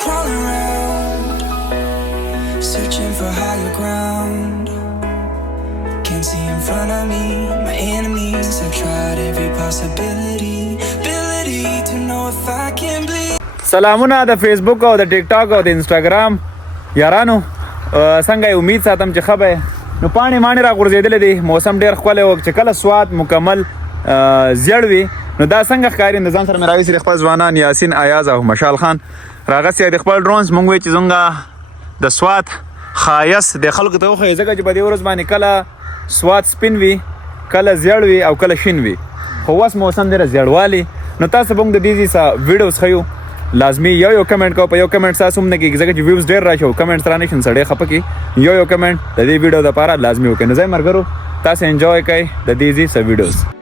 crawling around, searching for higher ground. Can't see in front of me, my enemies have tried every possibility, ability to know if I can bleed. سلامونه د فیسبوک او د ټیک ټاک او د انسټاګرام یارانو، څنګه یې؟ امید ساتم چې ښه به نو پاڼې ماڼې را غورځېدلې دي، موسم ډېر ښکلی و. چې کله سوات مکمل زیړ وي نو دا څنګه ښکاري. د ځان سره مې راویستي د خپل ځوانان یاسین، ایاز او مشال خان راغسي د خپل ډرونز. موږ وایو چې څنګه د سوات ښایست د خلکو ته وښیي، ځکه چې په دې ورځ باندې کله سوات سپین وي، کله زیړ وي او کله شین وي، خو اوس موسم ډېره زیړوالي. نو تاسو به موږ د دې څه ویډیوز ښیو. لازمي یو کمنټ کوو، په یو کمنټ تاسو هم نه کېږي ځکه چې ویوز ډېر راشي او کمنټس را نه شي نو سړی خفه کړي. یو کمنټ د دې ویډیو دپاره لازمي وکړئ. نو ځای ملګرو تاسو انجوی کوئ د دې څه ویډیوز.